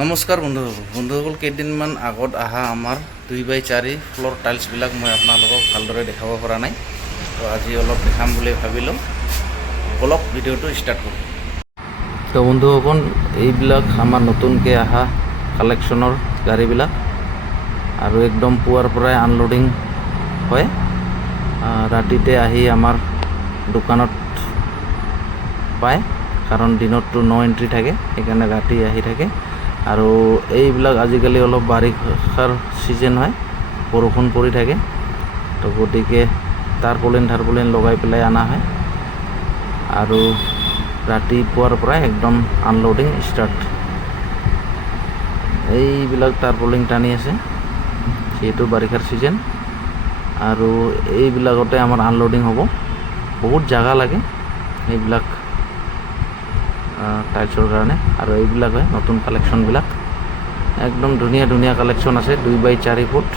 নমস্কাৰ বন্ধুসকল কেইদিনমান আগত অহা আমাৰ 2x4 ফ্লোৰ টাইলছবিলাক মই আপোনালোকক ভালদৰে দেখাব পৰা নাই। তো আজি অলপ দেখাম বুলি ভাবিলোঁ। অলপ ভিডিঅ'টো ষ্টাৰ্ট কৰোঁ। তো বন্ধুসকল এইবিলাক আমাৰ নতুনকৈ অহা কালেকশ্যনৰ গাড়ীবিলাক আৰু একদম পুৱাৰ পৰাই আনলোডিং হয়। ৰাতিতে আহি আমাৰ দোকানত পায়, কাৰণ দিনততো নো এণ্ট্ৰি থাকে, সেইকাৰণে ৰাতি আহি থাকে। আৰু এইবিলাক আজিকালি অলপ বাৰিষাৰ ছিজন হয়, বৰষুণ পৰি থাকে, তো গতিকে টাৰপলিন লগাই পেলাই অনা হয় আৰু ৰাতিপুৱাৰ পৰাই একদম আনলোডিং ষ্টাৰ্ট। এইবিলাক টাৰপলিন টানি আছে, যিহেতু বাৰিষাৰ ছিজন, আৰু এইবিলাকতে আমাৰ আনলোডিং হ'ব। বহুত জাগা লাগে এইবিলাক টাইলছৰ কাৰণে। আৰু এইবিলাক হয় নতুন কালেকশ্যনবিলাক, একদম ধুনীয়া ধুনীয়া কালেকশ্যন আছে। 2x4 ফুট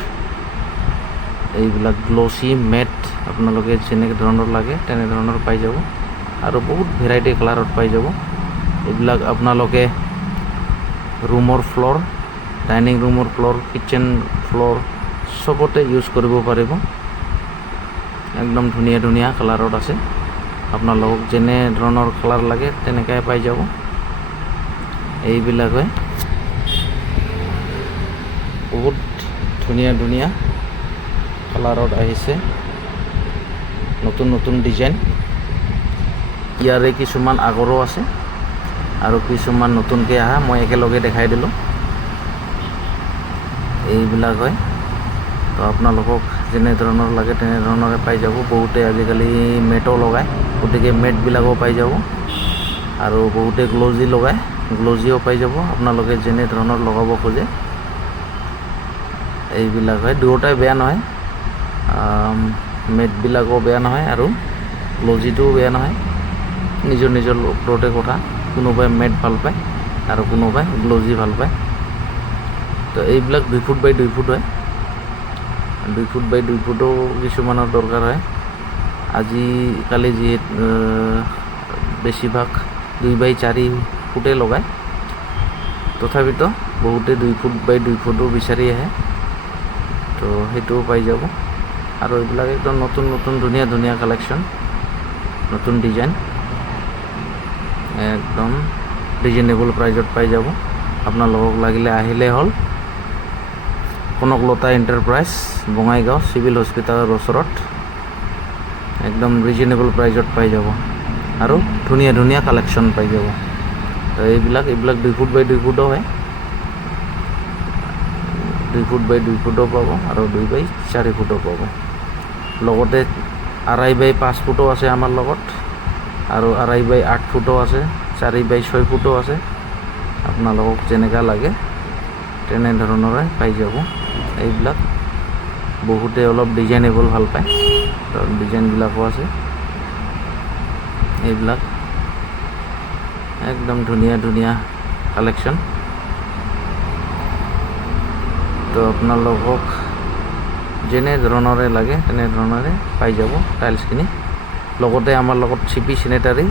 এইবিলাক গ্ল'চি মেট আপোনালোকে যেনেকৈ ধৰণৰ লাগে তেনেধৰণৰ পাই যাব, আৰু বহুত ভেৰাইটি কালাৰত পাই যাব। এইবিলাক আপোনালোকে ৰুমৰ ফ্ল'ৰ, ডাইনিং ৰুমৰ ফ্ল'ৰ, কিটচেন ফ্ল'ৰ চবতে ইউজ কৰিব পাৰিব। একদম ধুনীয়া ধুনীয়া কালাৰত আছে, আপোনালোকক যেনে ধৰণৰ কালাৰ লাগে তেনেকৈ পাই যাব। এইবিলাক হয় বহুত ধুনীয়া ধুনীয়া কালাৰত আহিছে, নতুন নতুন ডিজাইন। ইয়াৰে কিছুমান আগৰো আছে আৰু কিছুমান নতুনকৈ অহা, মই একেলগে দেখাই দিলোঁ। এইবিলাক হয়, তো আপোনালোকক যেনে ধৰণৰ লাগে তেনেধৰণৰে পাই যাব। বহুতে আজিকালি মেটো লগায়, গতিকে মেটবিলাকো পাই যাব, আৰু বহুতে গ্ল'জি লগায়, গ্ল'জিও পাই যাব। আপোনালোকে যেনে ধৰণৰ লগাব খোজে এইবিলাক হয়। দুয়োটাই বেয়া নহয়, মেটবিলাকো বেয়া নহয় আৰু গ্ল'জিটোও বেয়া নহয়। নিজৰ নিজৰ ওপৰতে কথা, কোনোবাই মেট ভাল পায় আৰু কোনোবাই গ্ল'জি ভাল পায়। তো এইবিলাক 2 ফুট বাই 2 ফুট হয়, 2 ফুট বাই 2 ফুটো কিছুমানৰ দৰকাৰ হয়। আজিকালি যিহেতু বেছিভাগ 2x4 ফুটে লগায়, তথাপিতো বহুতে 2 ফুট বাই 2 ফুটো বিচাৰি আহে, তো সেইটোও পাই যাব। আৰু এইবিলাক একদম নতুন নতুন ধুনীয়া ধুনীয়া কালেকশ্যন, নতুন ডিজাইন, একদম ৰিজনেবল প্ৰাইজত পাই যাব। আপোনালোকক লাগিলে আহিলে হ'ল কনকলতা এণ্টাৰপ্ৰাইজ, বঙাইগাঁও চিভিল হস্পিটালৰ ওচৰত। একদম ৰিজনেবল প্ৰাইজত পাই যাব আৰু ধুনীয়া ধুনীয়া কালেকশ্যন পাই যাব। তো এইবিলাক 2 ফুট বাই 2 ফুটো হয়, 2 ফুট বাই 2 ফুটো পাব আৰু 2x4 ফুটো পাব। লগতে 2.5 বাই 5 ফুটো আছে আমাৰ লগত, আৰু 2.5 বাই 8 ফুটো আছে, 4 বাই 6 ফুটো আছে। আপোনালোকক যেনেকুৱা লাগে তেনেধৰণৰে পাই যাব। এইবিলাক বহুতে অলপ ডিজাইনেবল ভাল পায়, তো ডিজাইনবিলাকো আছে। এইবিলাক একদম ধুনীয়া ধুনীয়া কালেকশ্যন। তো আপোনালোকক যেনে ধৰণৰে লাগে তেনেধৰণৰে পাই যাব টাইলছখিনি। লগতে আমাৰ লগত চিপি চেনেটাৰী,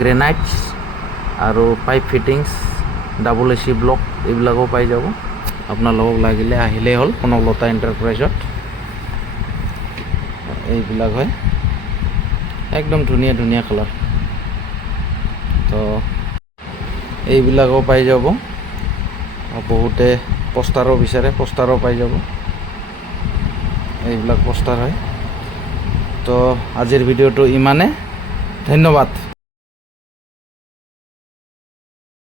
গ্ৰেনাইটছ আৰু pipe fittings, double AC block এইবিলাকো পাই যাব। আপোনালোকক লাগিলে আহিলেই হ'ল কনকলতা এণ্টাৰপ্ৰাইজত। এইবিলাক হয় একদম ধুনীয়া ধুনীয়া কালাৰ, তো এইবিলাকো পাই যাব। বহুতে পোষ্টাৰো বিচাৰে, পোষ্টাৰো পাই যাব। এইবিলাক পোষ্টাৰ হয়। তো আজিৰ ভিডিঅ'টো ইমানে, ধন্যবাদ।